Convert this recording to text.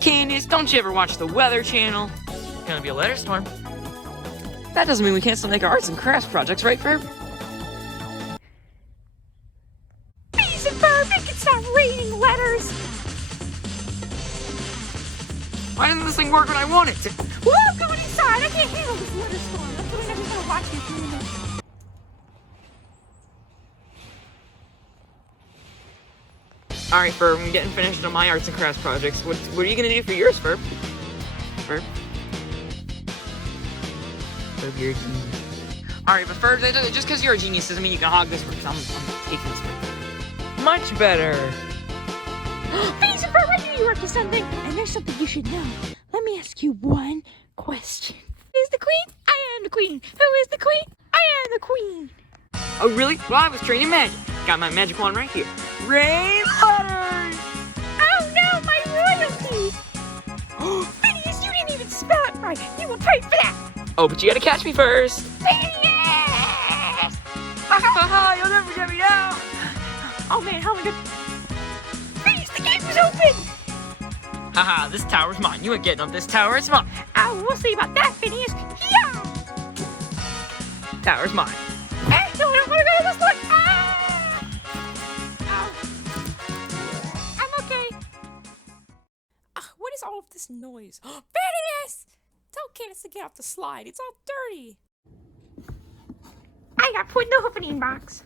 Candace, don't you ever watch the Weather Channel? Gonna be a letter storm. That doesn't mean we can't still make our arts and crafts projects, right, Ferb? Phineas and Ferb, it can stop raining letters. Why doesn't this thing work when I want it to? Well, I'm going inside. I can't handle this letter storm. I'm just gonna watch you for a minute. Alright, Ferb, I'm getting finished on my arts and crafts projects. What are you gonna do for yours, Ferb? Ferb? Ferb, you're a genius. Alright, but Ferb, just because you're a genius doesn't mean you can hog this work. I'm taking this work. Much better. Phineas and Ferb, I knew you were up to something. And there's something you should know. Let me ask you one question. Who is the queen? I am the queen. Who is the queen? I am the queen. Oh, really? Well, I was training magic. Got my magic wand right here. Rain letters! Oh no, my royalty! Phineas, you didn't even spell it right. You will pay for that. Oh, but you gotta catch me first. Phineas! Haha, you'll never get me now. Oh man, how am I gonna... Phineas, the gate was open! Haha, this tower's mine. You ain't getting up this tower, it's mine. Oh, we'll see about that, Phineas. Yeah! Tower's mine. Hey, no, I don't want to go to this one. Ah! Ow. I'm okay. Ugh, what is all of this noise? Phineas! Tell Candace to get off the slide. It's all dirty. I got put in the opening box.